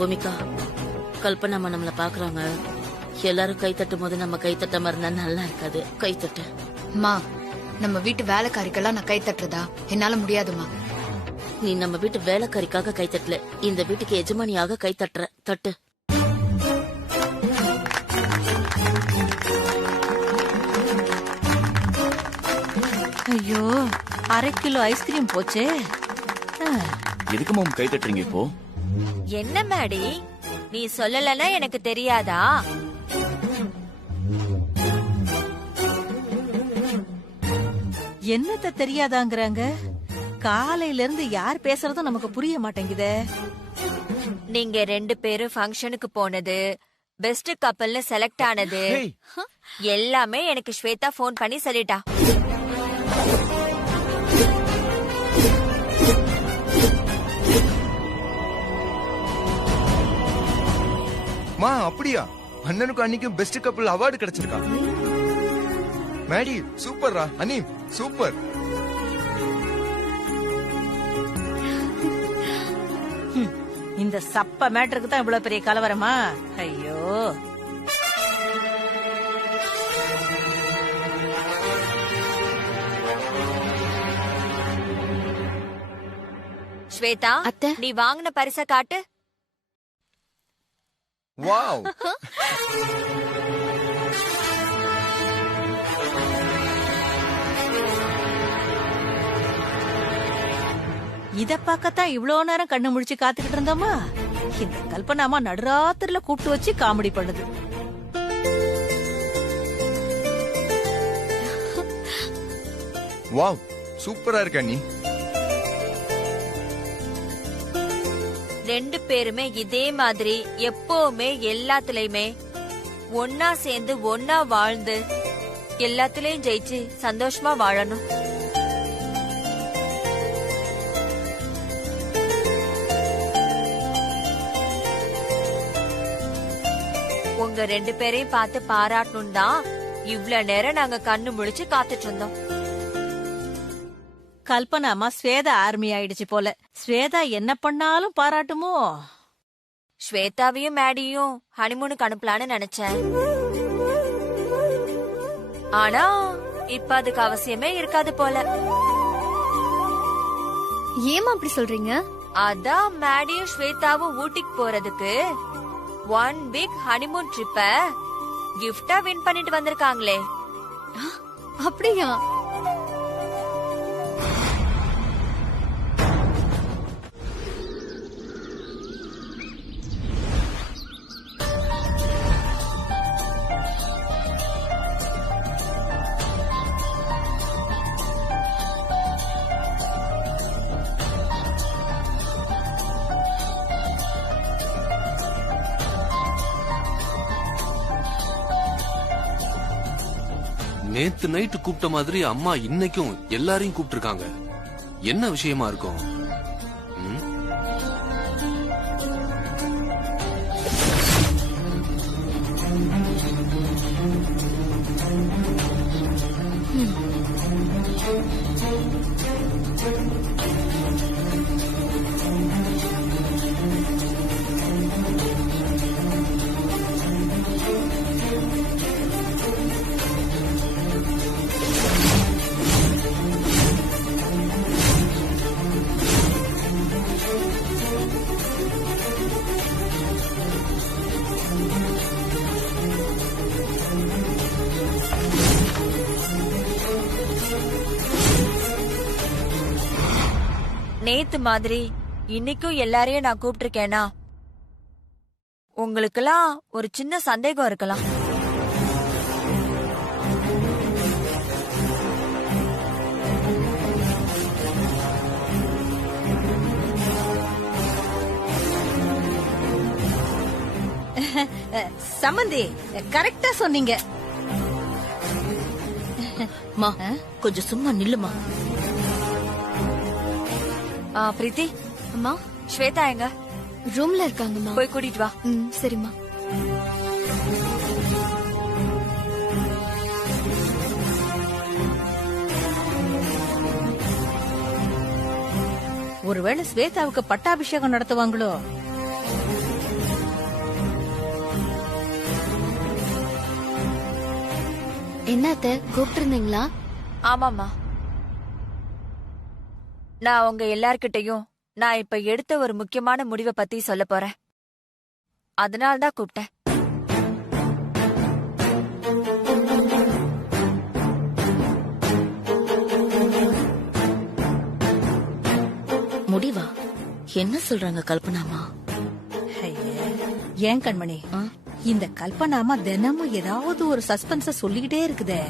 பூமிகா, கல்பனாமா நம்மள பாக்குறாங்க. எல்லாரும் கை தட்டும் போது நம்ம கை தட்ட மாதிரி நல்லா இருக்காது. கை தட்டு. மா, நம்ம வீட்டு வேலைக்காரிக்கெல்லாம் நான் கை தட்டுறதா? என்னால முடியாதுமா. நீ நம்ம வீட்டு வேலைக்காரிக்காக கை தட்டல, இந்த வீட்டுக்கு எஜமானியாக கை தட்டுற. தட்டு. ஐயோ, 1/2 கிலோ ஐஸ்கிரீம் போச்சே. எதுக்கு மாம் கை தட்டுறீங்க இப்போ? என்ன மேடி, நீ சொல்லலன்னா எனக்கு தெரியாதா? என்னத்த தெரியாதாங்கறாங்க? காலையில இருந்து யார் பேசுறதும் நமக்கு புரிய மாட்டேங்குதே. நீங்க 2 பேரும் ஃபங்க்ஷனுக்கு போனது, பெஸ்ட் கப்பல்னு செலக்ட் ஆனது எல்லாமே எனக்கு ஸ்வேதா போன் பண்ணி சொல்லிட்டா. மா அப்படியா? அண்ணனுக்கு அன்னைக்கு பெஸ்ட் கப்பல் அவார்டு கிடைச்சிருக்கா. மேடி சூப்பர்ரா. அனி சூப்பர். இந்த சப்ப மேட்டருக்கு தான் இவ்வளவு பெரிய கலவரமா? ஐயோ, ஸ்வேதா, அத்தை. நீ வாங்கின பரிசை காட்டு. வாவ். இத பார்க்கத்தான் இவ்ளோ நேரம் கண்ணு முழிச்சு காத்துக்கிட்டு இருந்தோமா? இந்த கல்பனாமா நடுராத்திரில கூப்பிட்டு வச்சு காமெடி பண்ணுது. வாவ், சூப்பரா இருக்க நீ. 2 பேருமே இதே மாதிரி எப்பவுமே எல்லாத்துலயுமே ஒன்னா சேர்ந்து ஒன்னா வாழ்ந்து எல்லாத்துலயும் ஜெயிச்சு சந்தோஷமா வாழணும். உங்க 2 பேரையும் பார்த்து பாராட்டணும் தான் இவ்வளவு நேரம் நாங்க கண்ணு முழிச்சு காத்துட்டு இருந்தோம். கல்பனாமா ஸ்வேதா ஆர்மி ஆயிடுச்சு போல. ஸ்வேதா என்ன பண்ணாலும் பாராட்டுமோ? ஸ்வேதாவையும் மேடியும் ஹனிமூனுக்கு அனுப்பலான்னு நினைச்சேன். ஆனா இப்ப அதுக்கு அவசியமே இருக்காது போல. ஏமா அப்படி சொல்றீங்க? அதான் மேடியும் ஸ்வேதாவும் ஊட்டிக்கு போறதுக்கு 1 வீக் ஹனிமூன் ட்ரிப்ப கிஃப்டா வின் பண்ணிட்டு வந்திருக்காங்களே. அப்படியா? நேத்து நைட்டு கூப்பிட்ட மாதிரி அம்மா இன்னைக்கும் எல்லாரையும் கூப்பிட்டிருக்காங்க. என்ன விஷயமா இருக்கும்? நேத்து மாதிரி இன்னைக்கும் எல்லாரையும் நான் கூப்பிட்டிருக்கேனா? உங்களுக்கெல்லாம் ஒரு சின்ன சந்தேகம் இருக்கலாம். சம்பந்தி கரெக்டா சொன்னீங்க. மா, கொஞ்சம் சும்மா நில்லுமா. பிரீத்தி, அம்மா, ஸ்வேதா எங்க? ரூம்ல இருக்காங்கம்மா. போய் கூட்டிட்டு வா. சரிம்மா. ஒருவேளை ஸ்வேதாவுக்கு பட்டாபிஷேகம் நடத்துவாங்களோ? என்னத்த கூப்பிட்டு இருந்தீங்களா? ஆமாமா, நான் உங்க எல்லார்கிட்டயும் நான் இப்ப எடுத்த ஒரு முக்கியமான முடிவை பத்தி சொல்ல போறேன். அதனால்தான் கூப்பிட்டேன். முடிவா? என்ன சொல்றாங்க கல்பனாமா? ஐயே, ஏன் கண்மணி, ஆ? இந்த கல்பனாமா தினமும் ஏதாவது ஒரு சஸ்பென்ஸ சொல்லிக்கிட்டே இருக்குதே.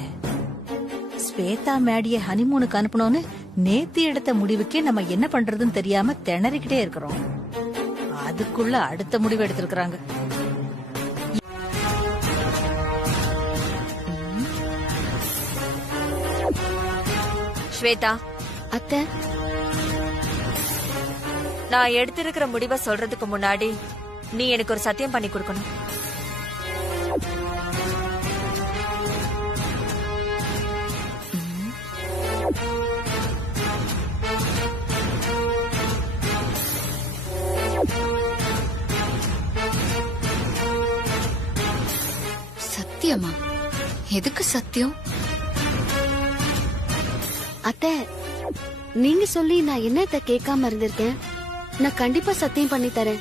ஸ்வேதா மேடிய ஹனிமூனுக்கு அனுப்பணும்னு நேத்து எடுத்த முடிவுக்கே நம்ம என்ன பண்றதுன்னு தெரியாம திணறிக்கிட்டே இருக்கிறோம். அதுக்குள்ள அடுத்த முடிவு எடுத்திருக்கிறாங்க. ஸ்வேதா, அத்தை, நான் எடுத்திருக்கிற முடிவை சொல்றதுக்கு முன்னாடி நீ எனக்கு ஒரு சத்தியம் பண்ணி கொடுக்கணும். சத்தியமா? எதுக்கு சத்தியம்? அத்தை, நீங்க சொல்லி நான் என்னத்த கேட்காம இருந்திருக்கேன். நான் கண்டிப்பா சத்தியம் பண்ணி தரேன்.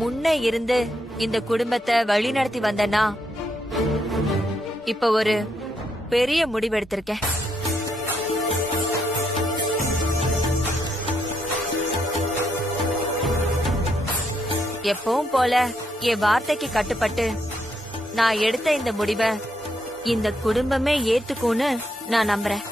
முன்ன இருந்து இந்த குடும்பத்தை வழி நடத்தி வந்தனா இப்ப ஒரு பெரிய முடிவு எடுத்திருக்கேன். எப்பவும் போல என் வார்த்தைக்கு கட்டுப்பட்டு நான் எடுத்த இந்த முடிவை இந்த குடும்பமே ஏத்துக்கும்னு நான் நம்புறேன்.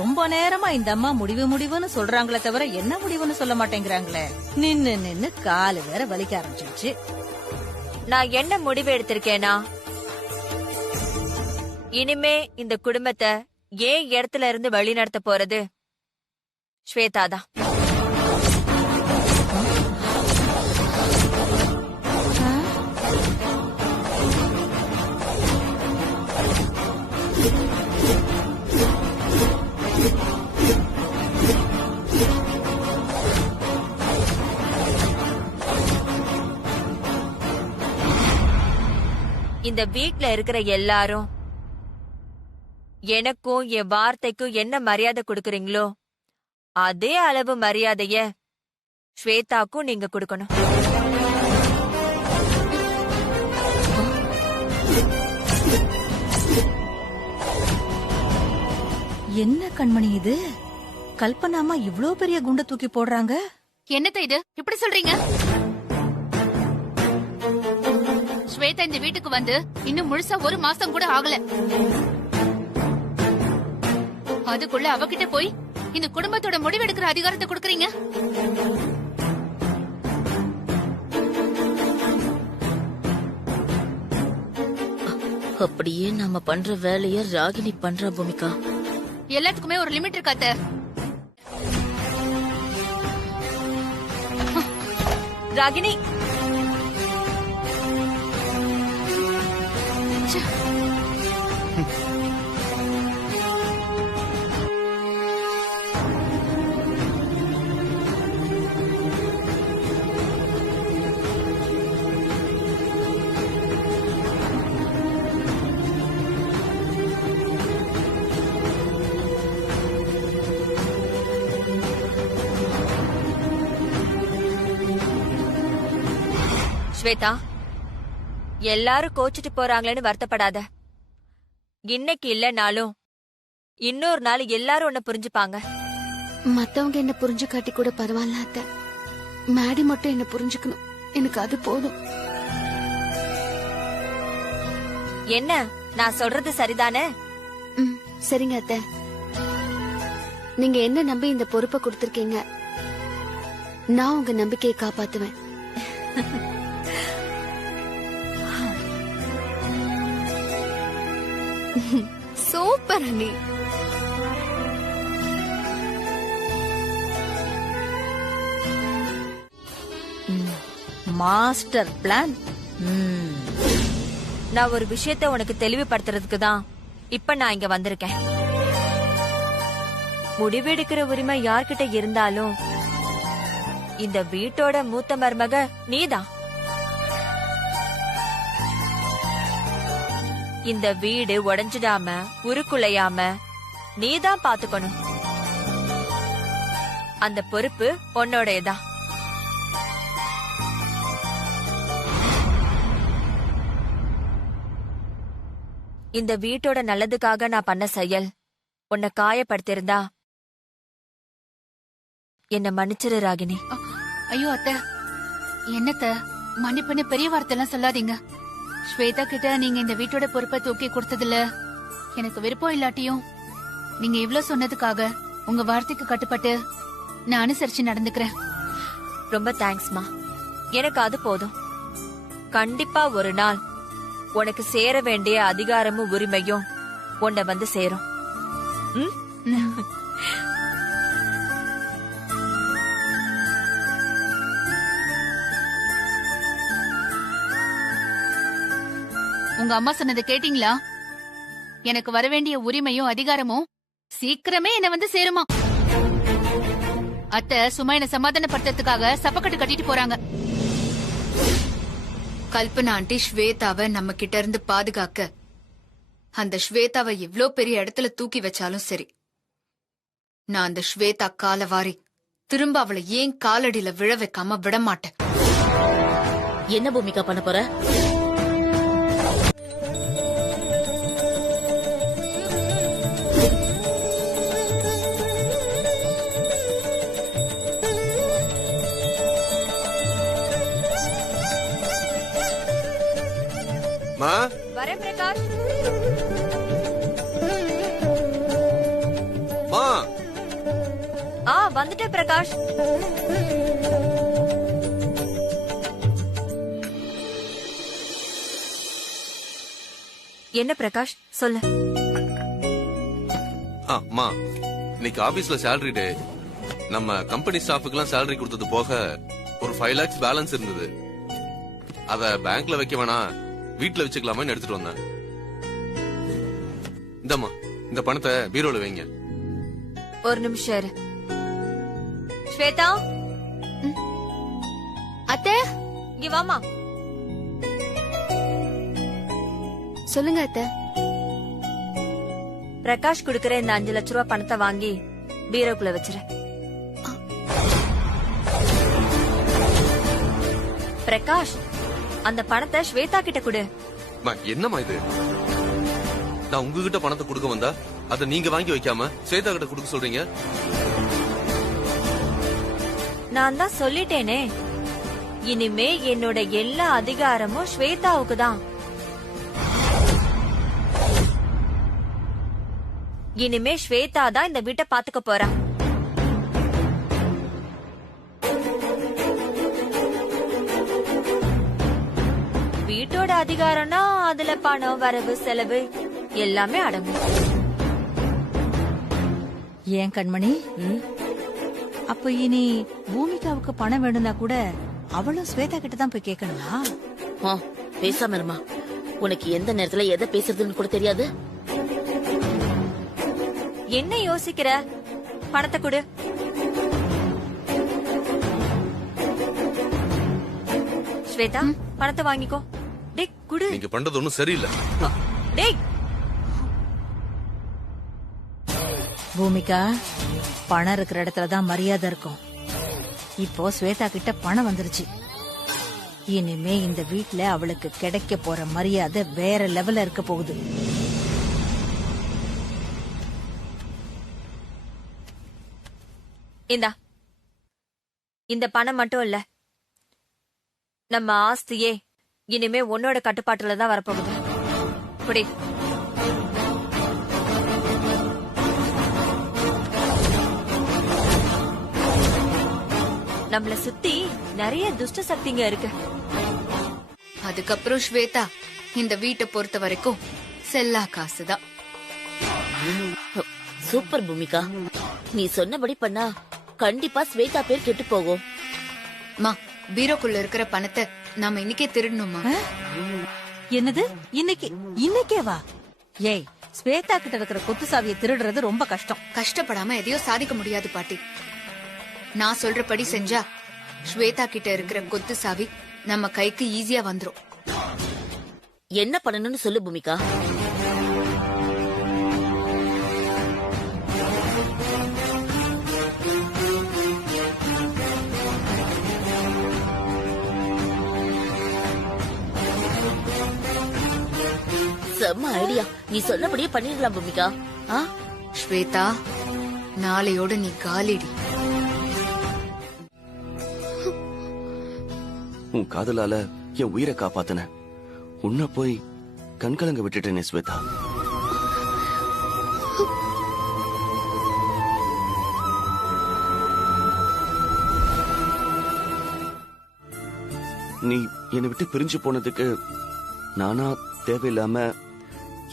ரொம்ப நேரமா இந்த அம்மா முடிவு முடிவுன்னு சொல்றாங்களே தவிர என்ன முடிவுன்னு சொல்ல மாட்டேங்கிறாங்களே. நின்னு நின்னு காலு வேற வலிக்க ஆரம்பிச்சிருச்சு. நான் என்ன முடிவு எடுத்திருக்கேனா, இனிமே இந்த குடும்பத்தை ஏன் இடத்துல இருந்து வழி நடத்த போறது ஸ்வேதா தான். இந்த வீட்ல இருக்கிற எல்லாரும் எனக்கும் என் வார்த்தைக்கும் என்ன மரியாதை கொடுக்கறீங்களோ அதே அளவு மரியாதைய ஸ்வேதாக்கும் நீங்க கொடுக்கணும். என்ன கண்மணி இது? கல்பனாமா இவ்ளோ பெரிய குண்ட தூக்கி போடுறாங்க. என்னத்த இது இப்படி சொல்றீங்க? ஸ்வேதா இந்த வீட்டுக்கு வந்து இன்னும் முழுசா ஒரு மாசம் கூட ஆகல. அதுக்குள்ள அவகிட்ட போய் இந்த குடும்பத்தோட முடிவெடுக்கிற அதிகாரத்தை கொடுக்கறீங்க. அப்படியே நாம பண்ற வேலைய ராகினி பண்ற பூமிகா. எல்லாத்துக்குமே ஒரு லிமிட் இருக்காத்த. ராகினி, ஸ்வேதா, எல்லாரும் கோச்சிட்டு போறாங்களேன்னு வருத்தப்படாத. இன்னைக்கு இல்லனாலும் இன்னொரு நாள் எல்லாரும் உன்னை புரிஞ்சுப்பாங்க. மத்தவங்க என்ன புரிஞ்சு காட்டி கூட பரவாயில்ல அத்தை. மேடி மட்டும் என்ன புரிஞ்சுக்கணும். எனக்கு அது போதும். என்ன, நான் சொல்றது சரிதானே? சரிங்க அத்தை. நீங்க என்ன நம்பி இந்த பொறுப்பை கொடுத்திருக்கீங்க. நான் உங்க நம்பிக்கையை காப்பாத்துவேன். சூப்பர் அண்ணி. Master plan. நான் ஒரு விஷயத்தை உனக்கு தெளிவுபடுத்துறதுக்கு தான் இப்ப நான் இங்க வந்திருக்கேன். முடிவெடுக்கிற உரிமை யார்கிட்ட இருந்தாலும் இந்த வீட்டோட மூத்த மருமக நீதான். இந்த வீடு உடைஞ்சிடாம உருக்குலையாம நீதான் பாத்துக்கணும். அந்த பொறுப்பு உன்னோடையதான். இந்த வீட்டோட நல்லதுக்காக நான் பண்ண செயல் உன்னை காயப்படுத்திருந்தா என்ன மன்னிச்சிரு ராகினி. ஐயோ அத்தை, என்னத்த மன்னிப்புன்னு பெரிய வார்த்தை எல்லாம் சொல்லாதீங்க. ஸ்வேதா கிட்ட நீங்க இந்த வீட்டோட பொறுப்பை தூக்கி கொடுத்ததுல எனக்கு விருப்பம் இல்லாட்டியும் நீங்க இவ்ளோ சொன்னதுக்காக உங்க வார்த்தைக்கு கட்டுப்பட்டு நான் அனுசரிச்சு நடந்துக்கிறேன். ரொம்ப தேங்க்ஸ்மா. எனக்கு அது போதும். கண்டிப்பா ஒரு நாள் உனக்கு சேர வேண்டிய அதிகாரமும் உரிமையும் உன்னை வந்து சேரும். உங்க அம்மா சொன்னதை கேட்டீங்களா? எனக்கு வர வேண்டிய உரிமையும் அதிகாரமும் சீக்கிரமே என்ன வந்து சேருமா. அத்தை சும்மா என்ன சமாதானப்படுத்துறதுக்காக சப்பக்கட்டு கட்டிட்டு போறாங்க. கல்பனா ஆண்டி ஸ்வேதாவை நம்ம கிட்ட இருந்து பாதுகாக்க அந்த ஸ்வேதாவை எவ்ளோ பெரிய இடத்துல தூக்கி வச்சாலும் சரி, நான் அந்த ஸ்வேதா கால வாரி திரும்ப அவளை ஏன் காலடியில விழ வைக்காம விட மாட்டேன். என்ன பூமிகா பண்ண போற? வரேன் பிரகாஷ். வந்துட்டேன் பிரகாஷ். என்ன பிரகாஷ் சொல்லு. அம்மா, இன்னைக்கு ஆபீஸ்ல சேலரி டே. நம்ம கம்பெனி ஸ்டாஃபுக்குலாம் சேலரி கொடுத்தது போக ஒரு 5 lakhs பேலன்ஸ் இருந்தது. அத பேங்க்ல வைக்க வேணாம், வீட்டுல வச்சுக்கலாமே எடுத்துட்டு வந்தேன். இந்தம்மா, இந்த பணத்தை பீரோல வைங்க. ஒரு நிமிஷம் இரு. ஸ்வேதா, அத்தை இங்க வாமா. சொல்லுங்க அத்தை. பிரகாஷ் குடுக்கற இந்த 5 லட்ச ரூபாய் பணத்தை வாங்கி பீரோக்குள்ள வச்சிரு. பிரகாஷ், அந்த பணத்தை ஸ்வேதா கிட்ட கொடு. என்னம்மா இது? நான் உங்ககிட்ட பணத்தை கொடுக்க வந்தா அத நீங்க வாங்கி வைக்காம ஸ்வேதா கிட்ட கொடுக்க சொல்றீங்க? நான் தான் சொல்லிட்டேனே, இனிமே என்னோட எல்லா அதிகாரமும் ஸ்வேதாவுக்கு தான். இனிமே ஸ்வேதா தான் இந்த வீட்டை பாத்துக்க போறா. வீட்டோட அதிகாரம்னா அதுல பணம் வரவு செலவு எல்லாமே அடங்கும். ஏன் கண்மணி, அப்ப இனி பூமிகாவுக்கு பணம் வேணும்னா கூட அவளும் ஸ்வேதா கிட்ட தான் போய் கேட்கணுமா? பேசாம இருமா. உனக்கு எந்த நேரத்துல எதை பேசுறதுன்னு கூட தெரியாது. என்ன யோசிக்கிற? பணத்தை கொடு. ஸ்வேதா, பணத்தை வாங்கிக்கோ. டேய் குடு. நீங்க பண்றது ஒண்ணும் சரியில்லை. டேய் பூமிகா, பணம் இருக்கிற இடத்துலதான் மரியாதை இருக்கும். இப்போ ஸ்வேதா கிட்ட பணம் வந்துருச்சு. இனிமே இந்த வீட்ல அவளுக்கு கிடைக்க போற மரியாதை வேற லெவல்ல இருக்க போகுது. இந்தா, இந்த பணம் மட்டும் இல்ல, நம்ம ஆஸ்தியே இனிமே உன்னோட கட்டுப்பாட்டுல தான் வரப்போகுது. புடி. நம்மள சுத்தி நிறைய துஷ்ட சக்திங்க இருக்கு. அதுக்கப்புறம் ஸ்வேதா இந்த வீட்டை பொறுத்த வரைக்கும் செல்லா காசுதான். சூப்பர் பூமிகா, நீ சொன்னபடி பண்ணா கண்டிப்பா ஸ்வேதா பேர் கெட்டு போகும். மா, பீரோக்குள்ள இருக்கிற பணத்தை நாம இன்னைக்கே திருடணுமா? என்னது இன்னைக்கே வா? ஏய், ஸ்வேதா கிட்ட இருக்கிற கொத்து சாவியை திருடுறது ரொம்ப கஷ்டம். கஷ்டப்படாம எதையோ சாதிக்க முடியாது பாட்டி. நான் சொல்றபடி செஞ்சா ஸ்வேதா கிட்ட இருக்கிற கொத்து சாவி நம்ம கைக்கு ஈஸியா வந்துரும். என்ன பண்ணணும்னு சொல்லு பூமிகா. செம்ம ஐடியா. நீ சொன்னபடியே பண்ணிடலாம் பூமிகா. ஸ்வேதா, நாளையோட நீ காலிடி. உன் காதலால என் உயிரை காப்பாத்தின. உன்ன போய் கண்கலங்க விட்டுட்டேனே ஸ்வேதா. நீ என்னை விட்டு பிரிஞ்சு போனதுக்கு நானா தேவையில்லாம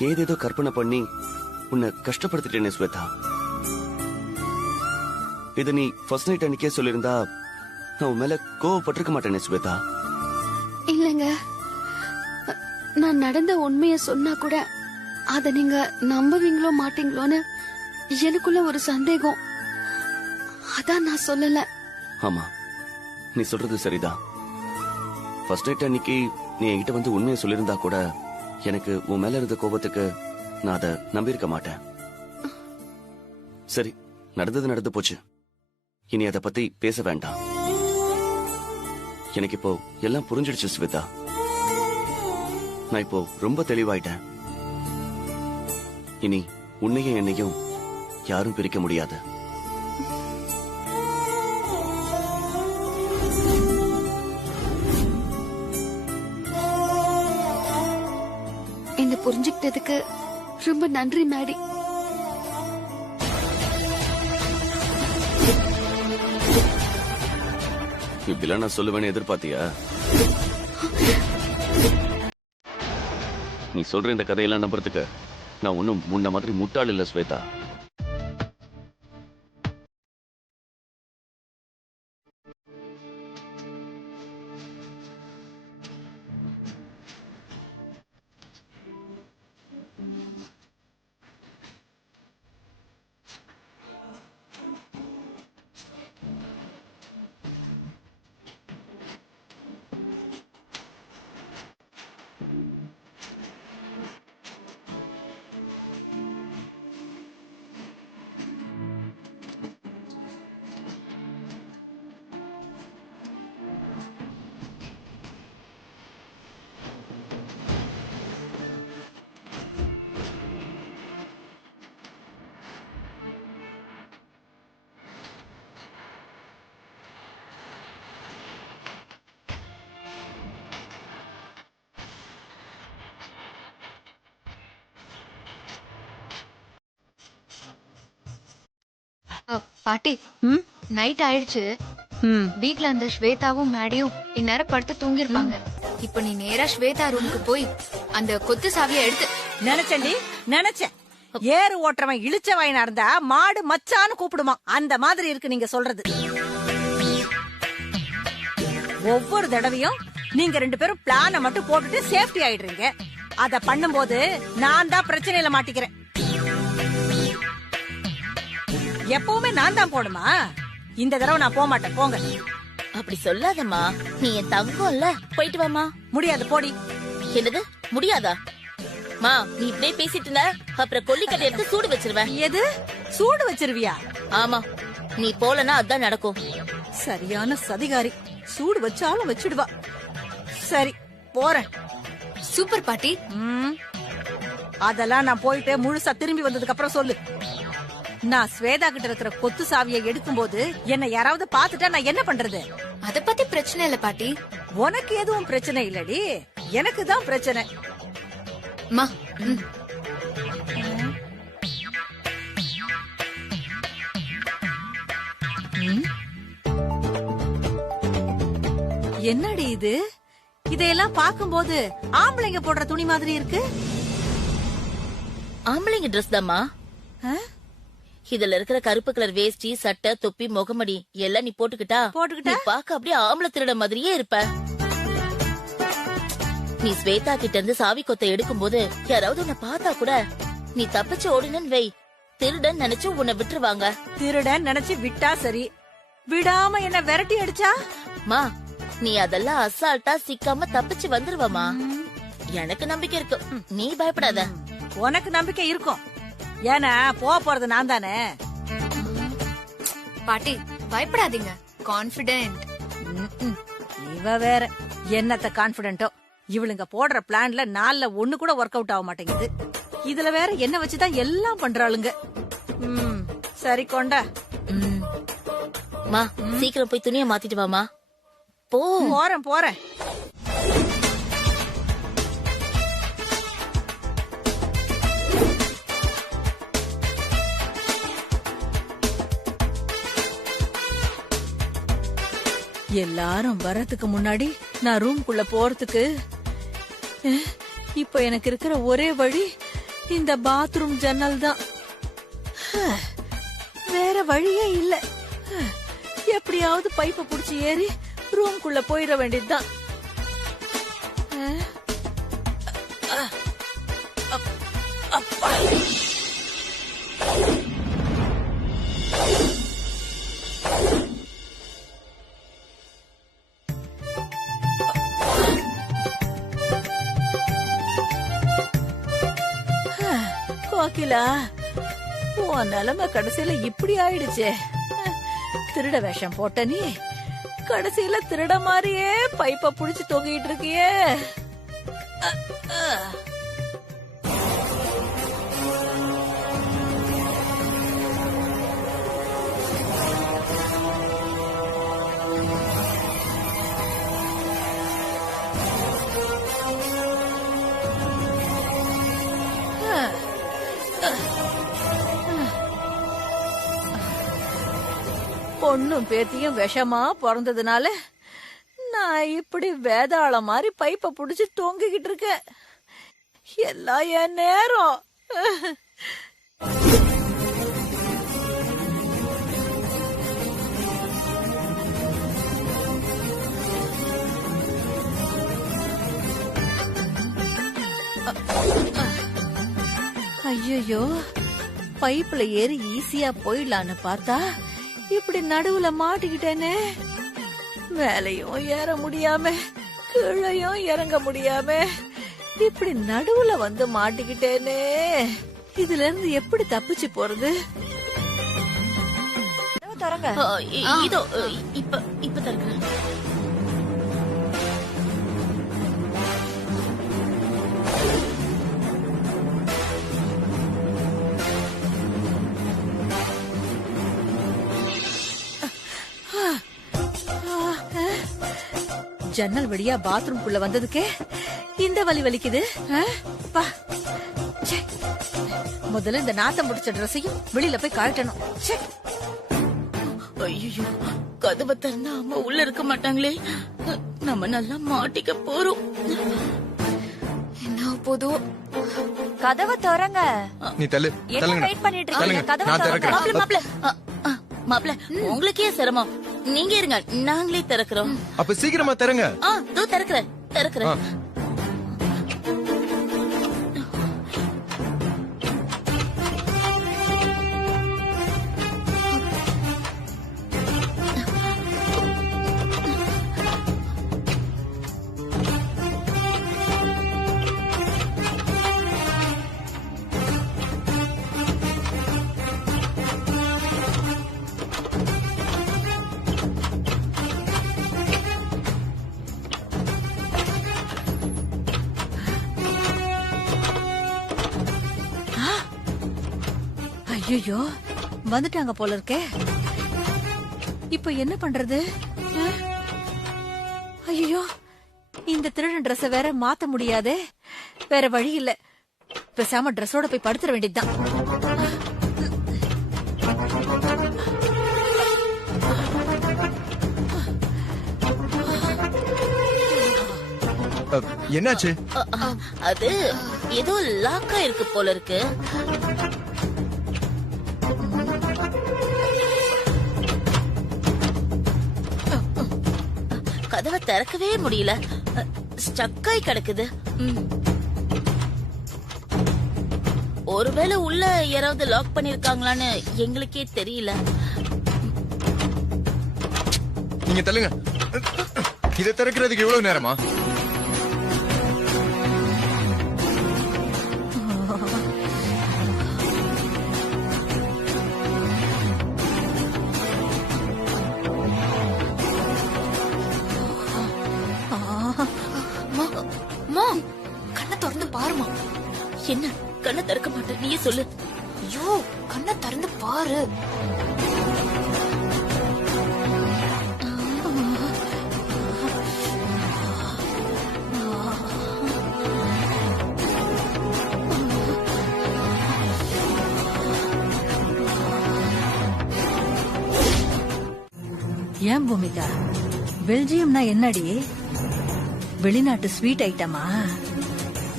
ஏதேதோ கற்பனை பண்ணி உன்னை கஷ்டப்படுத்திட்டேனே ஸ்வேதா. இத நீ ஃபர்ஸ்ட் நைட் அன்னைக்கே சொல்லிருந்தா நான் உன் மேல கோவப்பட்டிருக்க மாட்டேனே ஸ்வேதா. இல்லங்க, நான் நடந்த உண்மைய சொன்னா கூட அத நீங்க நம்புவீங்களோ மாட்டீங்களோன்னு எனக்குள்ள ஒரு சந்தேகம். அதான் நான் சொல்லல. ஆமா, நீ சொல்றது சரிதான். ஃபர்ஸ்ட் நைட் அன்னைக்கு நீ என்கிட்ட வந்து உண்மையை சொல்லியிருந்தா கூட எனக்கு உன் மேல இருந்த கோபத்துக்கு நான் அதை நம்பியிருக்க மாட்டேன். சரி, நடந்தது நடந்து போச்சு. இனி அதை பத்தி பேச வேண்டாம். எனக்கு இப்போ எல்லாம் புரிஞ்சிடுச்சு ஸ்வேதா. நான் இப்போ ரொம்ப தெளிவாயிட்டேன். இனி உன்னையும் என்னையும் யாரும் பிரிக்க முடியாது. என்ன புரிஞ்சுக்கிட்டதுக்கு ரொம்ப நன்றி மேடி. இப்படிலாம் நான் சொல்லுவேன்னு எதிர்பார்த்தியா? நீ சொல்ற இந்த கதையெல்லாம் நம்புறதுக்கு நான் ஒன்னும் முன்ன மாதிரி முட்டாள் இல்ல ஸ்வேதா. பாட்டி, நைட் ஆயிடுச்சு. வீட்ல அந்த ஸ்வேதாவும் மேடியும் இந்நேரம் படுத்து தூங்கிருப்பாங்க. இப்ப நீ நேரா ஸ்வேதா ரூமுக்கு போய் அந்த கொத்து சாவியை எடுத்து. நினைச்சேன் ஏறு ஓட்டுறவன் இழிச்ச வாயினா இருந்தா மாடு மச்சான்னு கூப்பிடுமா, அந்த மாதிரி இருக்கு நீங்க சொல்றது. ஒவ்வொரு தடவையும் நீங்க 2 பேரும் பிளான மட்டும் போட்டுட்டு சேஃப்டி ஆயிடுறீங்க. அத பண்ணும்போது நான் தான் பிரச்சனையில மாட்டிக்கிறேன். எப்பவுமே நான் தான் போடுமா? இந்த தடவை நான் போக மாட்டேன். போங்க. அப்படி சொல்லாதம்மா, நீ என் தங்கம்ல. போயிட்டு வாமா. முடியாது, போடி. என்னது முடியாதா? மா, நீ இப்படியே பேசிட்டு இருந்த அப்புறம் கொல்லிக்கட்டை எடுத்து சூடு வச்சிருவேன். எது சூடு வச்சிருவியா? ஆமா, நீ போலனா அதான் நடக்கும். சரியான சதிகாரி. சூடு வச்சாலும் வச்சிடுவா. சரி, போறேன். சூப்பர் பாட்டி. அதெல்லாம் நான் போயிட்டு முழுசா திரும்பி வந்ததுக்கு அப்புறம் சொல்லு. நான் ஸ்வேதா கிட்ட இருக்கிற கொத்து சாவியை எடுக்கும் போது என்ன யாராவது பாத்துட்டா நான் என்ன பண்றது? அத பத்தி பிரச்சனை இல்ல பாட்டி. உனக்கு எதுவும் பிரச்சனை இல்லடி, எனக்கு தான் பிரச்சனை. மா, என்னடி இது? இதையெல்லாம் பாக்கும்போது ஆம்பளைங்க போடுற துணி மாதிரி இருக்கு. ஆம்பளைங்க ட்ரெஸ் தாம்மா. இதுல இருக்கிற கருப்பு கலர் வேஷ்டி, சட்டை, தொப்பி, முகமடி எல்லாம் நீ போட்டுக்கிட்டா நீ பாக்க அப்படியே ஆம்பளை திருட மாதிரியே இருப்ப. நீ ஸ்வேதா கிட்ட இருந்து சாவி கொத்தை எடுக்கும் போது யாராவது உன்னை பார்த்தா கூட நீ தப்பிச்சு ஓடினன்னு வை, திருடன் நினைச்சு உன்னை விட்டுருவாங்க. திருடன் நினைச்சு விட்டா சரி, விடாம என்ன விரட்டி அடிச்சா? மா, நீ அதெல்லாம் அசால்ட்டா சிக்காம தப்பிச்சு வந்துருவமா. எனக்கு நம்பிக்கை இருக்கு, நீ பயப்படாத. உனக்கு நம்பிக்கை இருக்கும், ஏன்னா போறது நான் தானே. பாட்டி பயப்படாதீங்க, கான்பிடென்ட். இவ வேற என்னத்த கான்பிடென்ட்டோ. இவளுங்க போடுற பிளான்ல 4ல 1 கூட ஒர்க் அவுட் ஆக மாட்டேங்குது. இதுல வேற என்ன வச்சுதான் எல்லாம் பண்றாளுங்க. சரி கொண்டா. மா, சீக்கிரம் போய் துணியை மாத்திட்டு வாமா. போறேன். எல்லாரும் வரதுக்கு முன்னாடி நான் ரூம்குள்ள போறதுக்கு இப்ப எனக்கு இருக்கிற ஒரே வழி இந்த பாத்ரூம் ஜன்னல் தான். வேற வழியே இல்ல. எப்படியாவது பைப்பை புடிச்சு ஏறி ரூம்குள்ள போயிட வேண்டியதுதான். அப்பா, கோகிலா, உன் நிலைமை கடைசியில இப்படி ஆயிடுச்சே. திருட வேஷம் போட்ட நீ கடைசியில திருட மாதிரியே பைப்ப புடிச்சு தொங்கிட்டு இருக்கியே. பொண்ணும் பேத்தியும் விஷமா பிறந்ததுனால நான் இப்படி வேதாள மாதிரி பைப்ப புடிச்சு தொங்கிக்கிட்டு இருக்கேன். எல்லாம் என் நேரம். ஐயோ, பைப்ல ஏறி ஈஸியா போயிடலான்னு பார்த்தா இப்படி நடுவுல மாட்டிக்கிட்டேனே. மேலையும் ஏற முடியாம கீழையும் இறங்க முடியாம இப்படி நடுவுல வந்து மாட்டிக்கிட்டேனே. இதுல இருந்து எப்படி தப்பிச்சு போறது? தரங்க. இதோ இப்ப தரங்க. ஜன்னல் வழியா பாத்ரூம் குள்ள வந்ததுக்கே இந்த வலி வலிக்குது. முதல்ல இந்த நாத்தம் முடிச்ச ட்ரெஸ்ஸையும் வெளியில போய் காட்டணும். ஐயோ, கதவை திறந்தா அம்மா உள்ள இருக்க மாட்டாங்களே. நம்ம நல்லா மாட்டிக்க போறோம். என்ன போதும், கதவை திறங்க. நீ தள்ளு. என்ன வெயிட் பண்ணிட்டு இருக்கீங்க? கதவை திறங்க. மாப்ள, உங்களுக்கே சிரமம், நீங்க இருங்க, நாங்களே திறக்கிறோம். அப்ப சீக்கிரமா திறங்க. திறக்கிறேன். ஐயோ, வந்துட்டாங்க போல இருக்கே. இப்ப என்ன பண்றது? ஐயோ, இந்த திருடன் ட்ரெஸ் வேற மாத்த முடியாதே. வேற வழி இல்ல, பேசாம ட்ரெஸ்ஸோட போய் படுத்துற வேண்டியதுதான். என்னாச்சு? அது ஏதோ லாக்கா இருக்கு போல இருக்கு. கதவை திறக்கவே முடியல. ஸ்டக்காய் கிடக்குது. ஒருவேளை உள்ள யாராவது லாக் பண்ணிருக்காங்களான்னு எங்களுக்கே தெரியல. நீங்க தள்ளுங்க. இதை திறக்கிறதுக்கு எவ்வளவு நேரமா? கண்ணை திறந்து பாருமா. என்ன கண்ணை திறக்க மாட்டேன், நீயே சொல்லு. ஐயோ, கண்ணை திறந்து பாரு. ஏன் பூமிகா, பெல்ஜியம்னா என்னடி? வெளிநாட்டு ஸ்வீட் ஐட்டமா?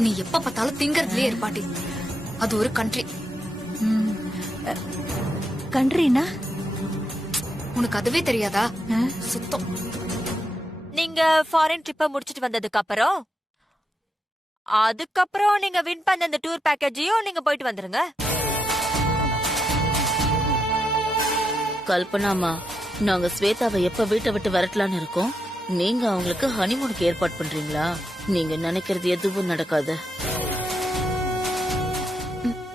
நீ எப்ப பார்த்தாலும் திங்கறதுலயே இருப்பாட்டி. அது ஒரு கண்ட்ரி. கண்ட்ரினா உனக்கு அதுவே தெரியாதா? சுத்தம். நீங்க ஃபாரின் ட்ரிப்ப முடிச்சிட்டு வந்ததுக்கு அதுக்கப்புறம் நீங்க வின் பண்ண அந்த டூர் பேக்கேஜையும் நீங்க போயிட்டு வந்துருங்க. கல்பனாமா, நாங்க ஸ்வேதாவை எப்ப வீட்டை விட்டு வரட்டலான்னு இருக்கோம். நீங்க அவங்களுக்கு ஹனிமூனுக்கு ஏற்பாடு பண்றீங்களா? நீங்க நினைக்கிறது எதுவும் நடக்காது.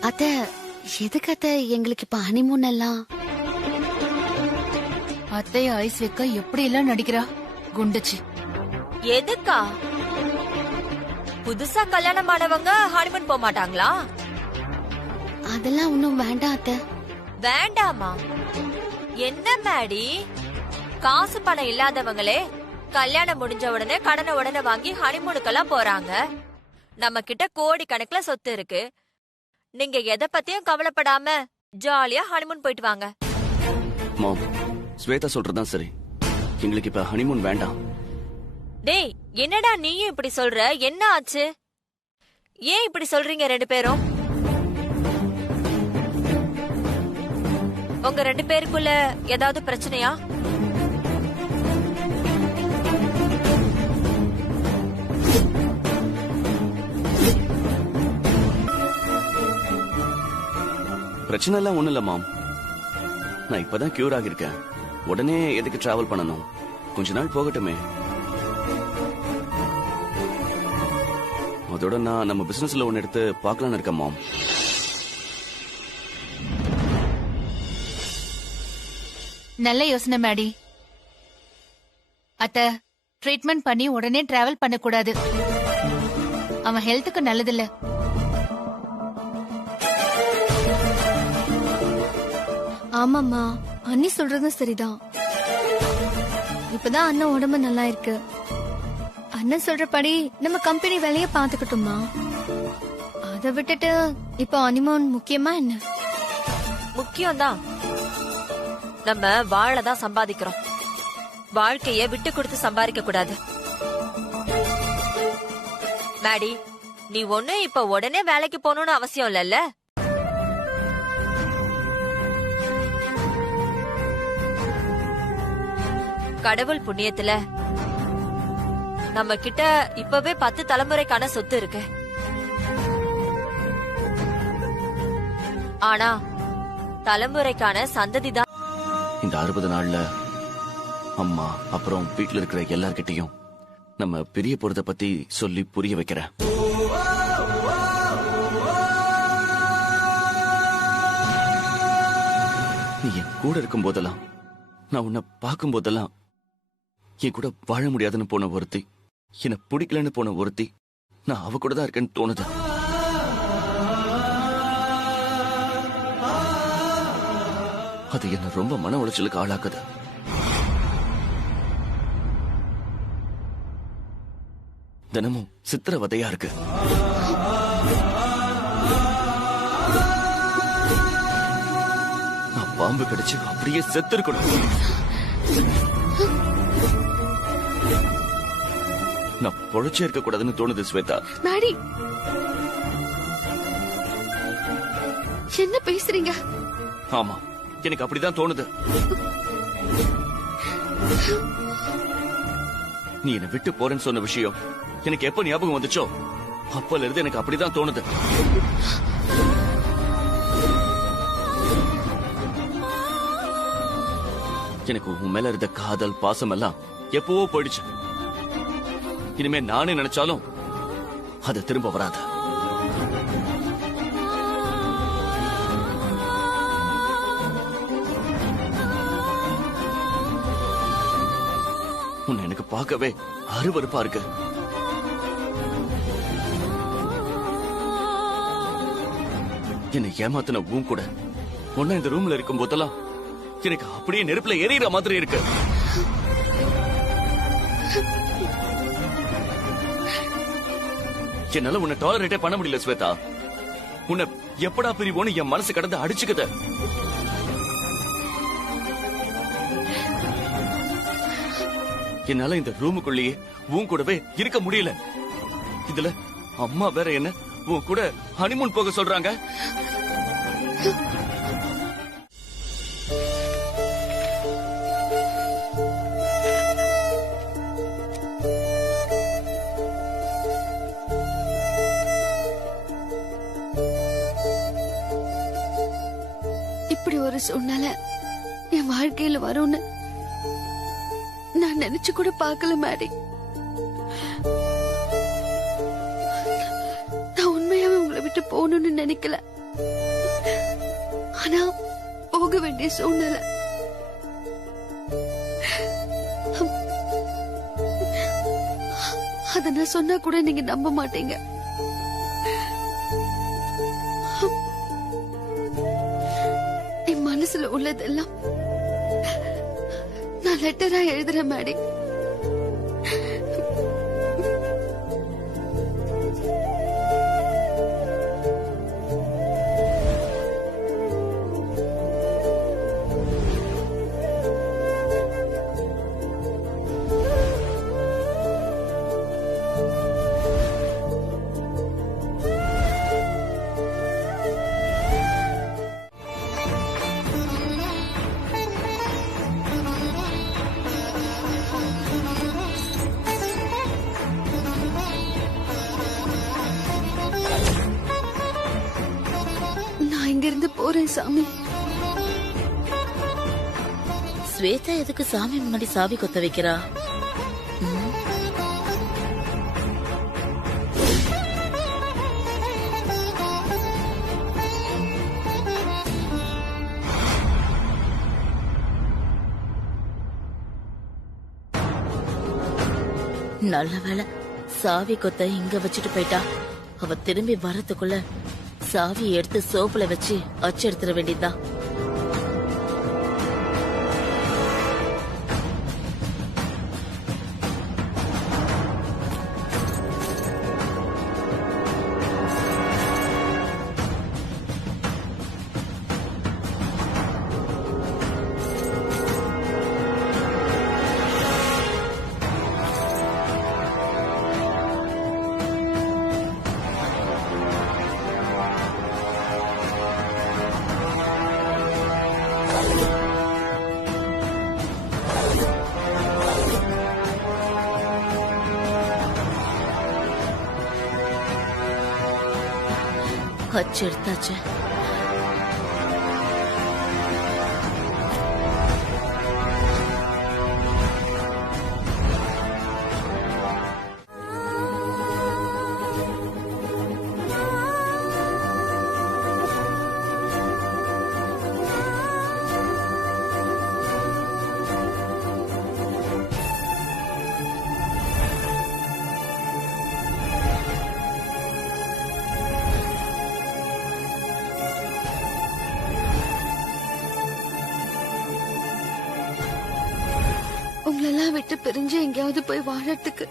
அத்தை, எதுக்கு அத்தை எங்களுக்கு இப்ப ஹனிமூன் எல்லாம்? அத்தைய ஐஸ் வைக்க எப்படி எல்லாம் நடிக்கிறா குண்டச்சி. எதுக்கா? புதுசா கல்யாணம் ஆனவங்க ஹனிமூன் போக மாட்டாங்களா? அதெல்லாம் ஒண்ணும் வேண்டாம் அத்தை. வேண்டாமா? என்ன மேடி, காசு பணம் இல்லாதவங்களே கல்யாணம் முடிஞ்ச உடனே கடனை உடனே வாங்கி ஹனிமூனுக்கெல்லாம் போறாங்க. நம்ம கிட்ட கோடி கணக்குல சொத்து இருக்கு. நீங்க எதை பத்தியும் கவலைப்படாம ஜாலியா ஹனிமூன் போயிட்டு வாங்க. மாம், ஸ்வேதா சொல்றதுதான் சரி. எங்களுக்கு இப்ப ஹனிமூன் வேண்டாம். டேய், என்னடா நீயும் இப்படி சொல்ற? என்ன ஆச்சு? ஏன் இப்படி சொல்றீங்க ரெண்டு பேரும்? உங்க ரெண்டு பேருக்குள்ள ஏதாவது பிரச்சனையா? பிரச்சனை எல்லாம் ஒண்ணு இல்ல மாம். நான் இப்பதான் கியூர் ஆகிருக்கேன். உடனே எதுக்கு டிராவல் பண்ணணும்? கொஞ்ச நாள் போகட்டுமே. அதோட நான் நம்ம பிசினஸ்ல ஒன்னு எடுத்து பார்க்கலான்னு இருக்கேன் மாம். நல்ல யோசனை மேடி. அத்த, ட்ரீட்மெண்ட் பண்ணி உடனே டிராவல் பண்ண கூடாது. அவன் ஹெல்த்துக்கு நல்லதில்ல. ஆமாம்மா, அண்ணி சொல்றதும் சரிதான். இப்பதான் அண்ணன் உடம்பு நல்லா இருக்கு. அண்ணன் சொல்றபடி நம்ம கம்பெனி வேலைய பாத்துக்கிட்டோமா? அதை விட்டுட்டு இப்போ ஹனிமூன் முக்கியமா என்ன? முக்கியம்தான். நம்ம வாழதான் சம்பாதிக்கிறோம். வாழ்க்கைய விட்டு கொடுத்து சம்பாதிக்க கூடாது. மேடி, நீ ஒண்ணு இப்ப உடனே வேலைக்கு போகணும்னு அவசியம் இல்லல்ல. கடவுள் புண்ணியத்துல நம்ம கிட்ட இப்பவே 10 தலைமுறைக்கான சொத்து இருக்கு. ஆனா தலைமுறைக்கான சந்ததி தான். இந்த 60 நாள்ல அம்மா அப்புறம் வீட்டுல இருக்கிற எல்லார்கிட்டையும் நம்ம பிரிய போறத பத்தி சொல்லி புரிய வைக்கிறேன். நீ என் கூட இருக்கும் போதெல்லாம், நான் உன்னை பார்க்கும் போதெல்லாம், என் கூட வாழ முடியாதுன்னு போன ஒருத்தி, என்ன பிடிக்கலன்னு போன ஒருத்தி, நான் அவ கூட தான் இருக்கேன்னு தோணுது. அது என்ன ரொம்ப மன உளைச்சலுக்கு ஆளாக்குது. தினமும் சித்திரவதையா இருக்கு. நான் பாம்பு கடிச்சு அப்படியே செத்து இருக்கணும். நான் பொழைச்சே இருக்க கூடாதுன்னு தோணுது ஸ்வேதா. மேடி, என்ன பேசுறீங்க? ஆமா, எனக்கு அப்படிதான் தோணுது. நீ என்னை விட்டு போறேன்னு சொன்ன விஷயம் எனக்கு எப்ப ஞாபகம் வந்துச்சோ அப்பல இருந்து எனக்கு அப்படிதான் தோணுது. எனக்கு உன் மேல இருந்த காதல் பாசம் எல்லாம் எப்பவோ போயிடுச்சு. இனிமே நானே நினைச்சாலும் அது திரும்ப வராது. உன்னை எனக்கு பார்க்கவே அருவருப்பா இருக்கு. என்னை ஏமாத்தின உன் கூட ஒன்ன இந்த ரூம்ல இருக்கும் போதெல்லாம் எனக்கு அப்படியே நெருப்புல எரியிற மாதிரி இருக்கு. என்னால உன்னை டாலரேட்டே பண்ண முடியல ஸ்வேதா. உன்னை எப்படா பிரிவோன்னு என் மனசு கடந்து அடிச்சுக்குது. என்னால இந்த ரூமுக்குள்ளேயே உன் கூடவே இருக்க முடியல. இதுல அம்மா வேற என்ன உன் கூட ஹனிமூன் போக சொல்றாங்க. இப்படி ஒரு சூழ்நிலை என் வாழ்க்கையில வரும்னு நான் நினைச்சு கூட பார்க்கல மேடி. நான் உண்மையாவே உங்களை விட்டு போகணும்னு நினைக்கல. ஆனா போக வேண்டிய சூழ்நிலை. அத நான் சொன்னா கூட நீங்க நம்ப மாட்டீங்க. என் மனசுல உள்ளதெல்லாம் நான் லெட்டரா எழுதுறேன் மேடி. இங்கிருந்து போறேன் சாமி. ஸ்வேதா எதுக்கு சாமி முன்னாடி சாவி கொத்த வைக்கிறா? நல்ல வேளை சாவி கொத்த இங்க வச்சுட்டு போயிட்டா. அவ திரும்பி வரதுக்குள்ள சாவி எடுத்து சோப்புல வச்சு அச்சு எடுத்துட வேண்டியதுதான். அச்சு எடுத்தாச்சு. உங்களெல்லாம் விட்டு பிரிஞ்சு எங்கேயாவது போய் வாழறதுக்கு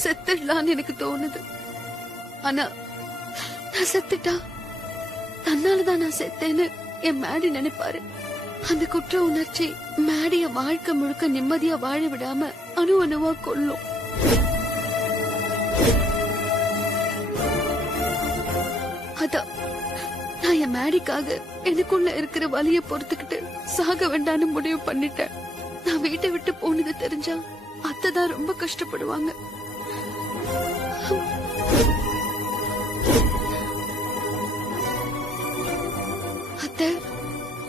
செத்துடலான்னு எனக்கு தோணுது. ஆனா நான் செத்துட்டா தன்னாலதான் நான் செத்தேன்னு என் மேடி நினைப்பாரு. அந்த குற்ற உணர்ச்சி மேடிய வாழ்க்கை முழுக்க நிம்மதியா வாழ விடாம அணு அணுவா கொல்லும். அதான் நான் என் மேடிக்காக எனக்குள்ள இருக்கிற வலிய பொறுத்துக்கிட்டு சாக வேண்டான்னு முடிவு பண்ணிட்டேன். நான் வீட்டை விட்டு போனது தெரிஞ்சா அத்தைதான் ரொம்ப கஷ்டப்படுவாங்க. அத்தை,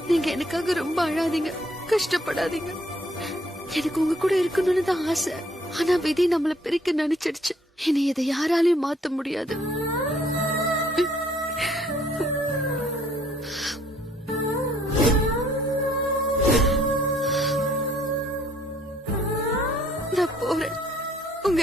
நீங்க எனக்காக ரொம்ப அழாதீங்க, கஷ்டப்படாதீங்க. எனக்கு உங்க கூட இருக்கணும்னு தான் ஆசை. ஆனா விதி நம்மள பிரிக்க நினைச்சிடுச்சு. இனி இதை யாராலையும் மாத்த முடியாது.